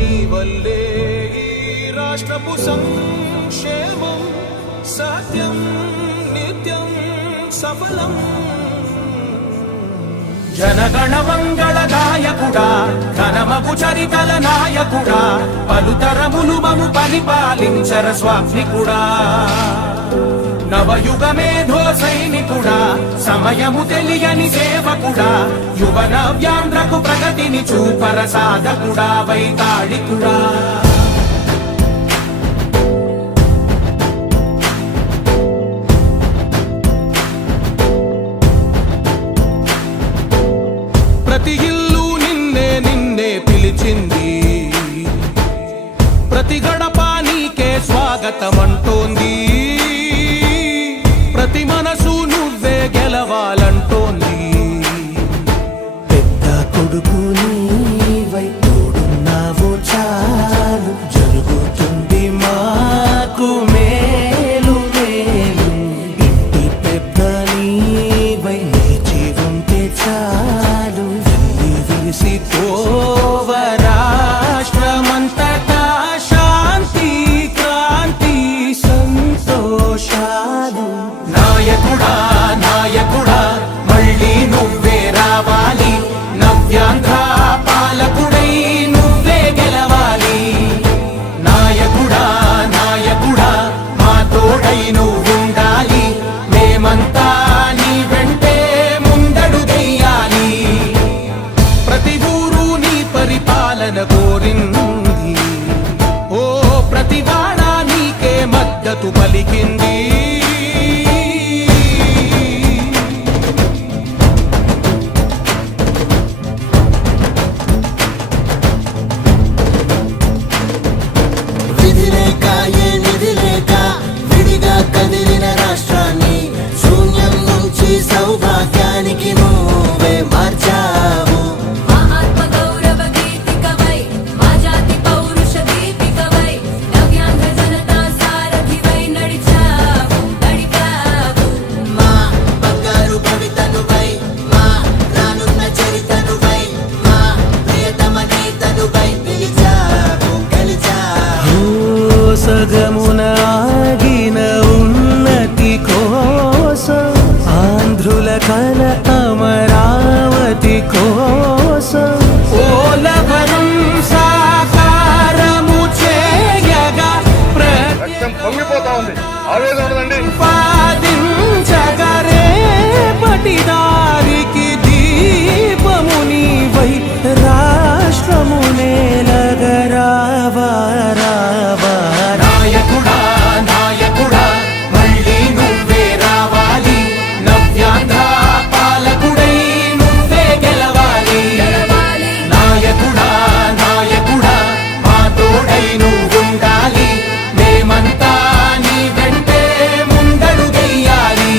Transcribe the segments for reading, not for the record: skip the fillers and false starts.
నీ వల్లే ఈ రాష్ట్రపు సంక్షేమం సత్యం నిత్యం సఫలం. జనగణ మంగళ నాయకుడా, ఘనమగు చరితల నాయకుడా, పలుతరములు మము పరిపాలించర స్వామికుడా. నవయుగ మేధో సైనికుడా, సమయము తెలియని సేవకుడా, యువ నవ్యాంధ్రకు ప్రగతిని చూపర సాధకుడా, వైతాళికుడా. ప్రతి ఇల్లు నిన్నే నిన్నే పిలిచింది, ప్రతి గడప నీకే స్వాగతమంటోంది, ప్రతి మనసు నువ్వే గెలవాలంటోంది. పెద్ద కొడుకు నీవై తోడున్నావు చాలు, జరుగుతుంది మాకు మేలు మేలు. ఇంటి పెద్ద నీవై నిలిచి ఉంటే చాలు, విరిసి పోవ రాష్ట్రమంతటా శాంతి క్రాంతి సంతోషాలు. నాయకుడా నాయకుడా మళ్ళీ నువ్వే రావాలి, నవ్యాంధ్ర పాలకుడై నువ్వే గెలవాలి. నాయకుడా నాయకుడా మా తోడై నువ్వుండాలి, మేమంతా నీ వెంటే ముందడుగెయ్యాలి. ప్రతి ఊరు నీ పరిపాలన కోరింది, ఓ ప్రతి వాడ నీకే మద్దతు పలికింది. విధి లేక ఏ నిధి లేక విడిగా కదిలిన రాష్ట్రాన్ని శూన్యం నుంచి సౌభాగ్యానికి నువ్వే మార్చావు. ఆత్మ గౌరవ గీతికవై, మా జాతి పౌరుష దీపికవై, నవ్యాంధ్ర జనతా సారథివై నడిచావు నడిపావు. మా బంగారు భవితనువై, మా రానున్న చరితనువై, మా ప్రియతమ నేతనువై పిలిచావు గెలిచావు. సగమున ఆగిన ఉన్నతి కోసం, ఆంధ్రుల కల అమరావతి కోసం, ఓలవరం సాకారము చేయగా రక్తం పొంగిపోతా ఉంది, ఆవేదన ఉండదండి. ప్రతిపాదించగరే పటిదారికి దీపము నీవై రాష్ట్రము నేలగరావా రావా. నాయకుడా నాయకుడా మళ్ళీ నువ్వే రావాలి, నవ్యాంధ్ర పాలకుడై నువ్వే గెలవాలి. నాయకుడా నాయకుడా మా తోడై నువ్వుండాలి, మేమంతా నీ వెంటే ముందడుగెయ్యాలి.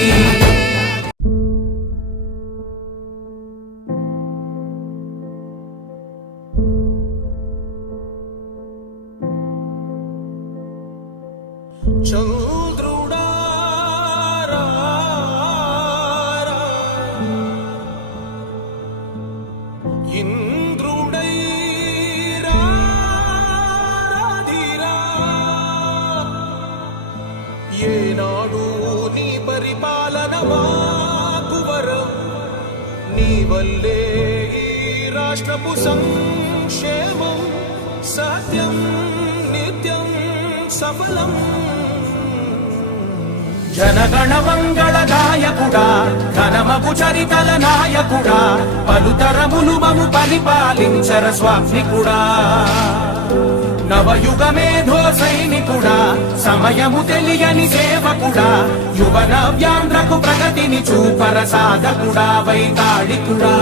చంద్రుడా రా రా, ఇంద్రుడై రాధిరా. ఏనాడు నీ పరిపాలన మాకు వరం, నీ వల్లే ఈ రాష్ట్రపు సంక్షేమం సత్యం నిత్యం సఫలం. జనగణ మంగళ నాయకుడా, ఘనమగు చరితల నాయకుడా, పలుతరములు మము పరిపాలించర స్వామికుడా. నవయుగ మేధో సైనికుడా, సమయము తెలియని సేవకుడా, యువ నవ్యాంధ్రకు ప్రగతిని చూపర సాధకుడా, వైతాళికుడా.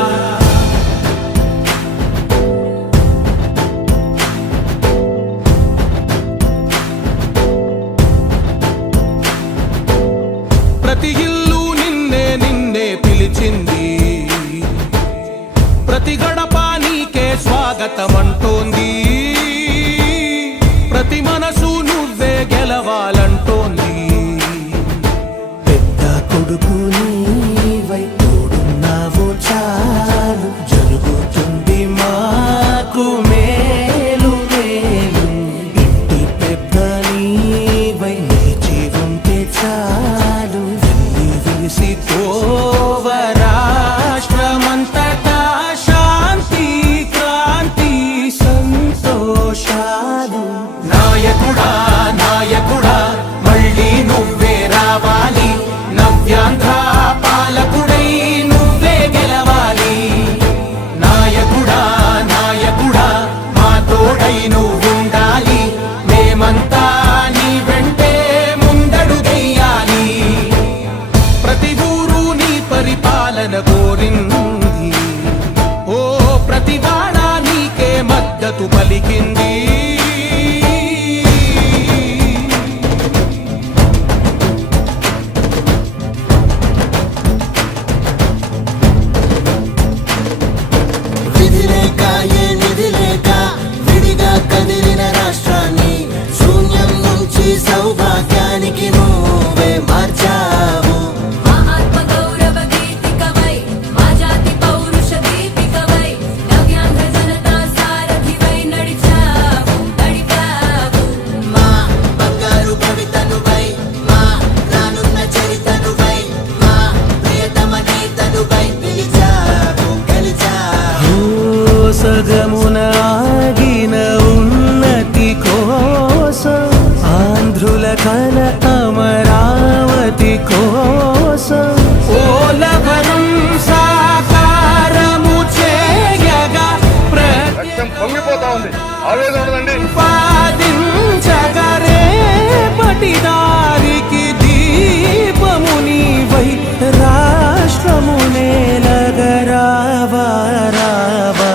ప్రతి ఇల్లు నిన్నే నిన్నే పిలిచింది, ప్రతి గడప నీకే స్వాగతమంటోంది, ప్రతి మనసు నువ్వే గెలవాలంటోంది. పెద్ద కొడుకు నీవై తోడున్నావు చాలు, జరుగుతుంది మాకు మేలు మేలు. వంతు పలికింది. విధి లేక ఏ నిధి లేక విడిగా కదిలిన రాష్ట్రాన్ని శూన్యం నుంచి సౌభాగ్యానికి నువ్వే మార్చావు. మా ఆత్మ గౌరవ గీతికవై మా జాతి పౌరుష దీపికవై నవ్యాంధ్ర జనతా సారథివై నడిచావు నడిపావు. మా బంగారు భవితనువై మా రానున్న చరితనువై మా ప్రియతమ నేతనువై పిలిచావు గెలిచావు. సగమున ఆగిన ఉన్నతి కోసం ఆంధ్రుల కల అమరావతి కోసం పోలవరం సాకారము చేయగా రక్తం పొంగిపోతా ఉంది. ఆవేదన ఉండదండి. ప్రతిపాదించగరే పటిదారికి దీపము నీవై రాష్ట్రము నేలగరావా రావా.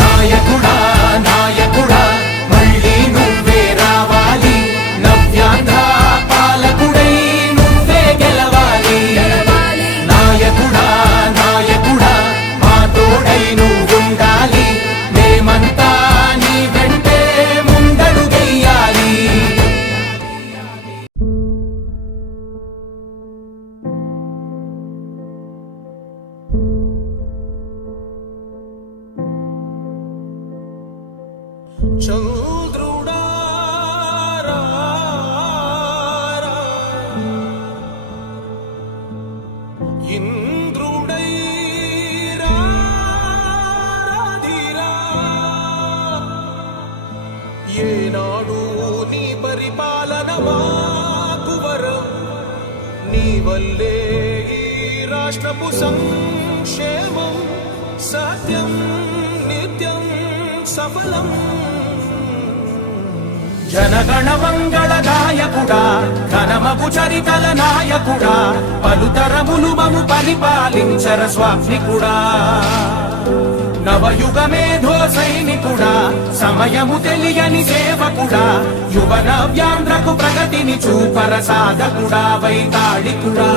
నాయకుడా నాయకుడా మళ్ళీ నువ్వే రావాలి. నవ్యాంధ్ర పాలకుడై నువ్వే గెలవాలి. నాయకుడా నాయకుడా మా తోడై నువ్వుండాలి. మేమంతా నీ వెంటే ముందడుగెయ్యాలి. చంద్రుడా రా రా. ఇంద్రుడై రాధిరా. ఏనాడు నీ పరిపాలన మాకు వరం. నీ వల్లే ఈ రాష్ట్రపు సంక్షేమం సత్యం నిత్యం సఫలం. జనగణ మంగళ నాయకుడా ఘనమగు చరితల నాయకుడా పలుతరములు మము పరిపాలించర స్వామికుడా. నవయుగ మేధో సైనికుడా సమయము తెలియని సేవకుడా యువ నవ్యాంధ్రకు ప్రగతిని చూపర సాధకుడా వైతాళికుడా.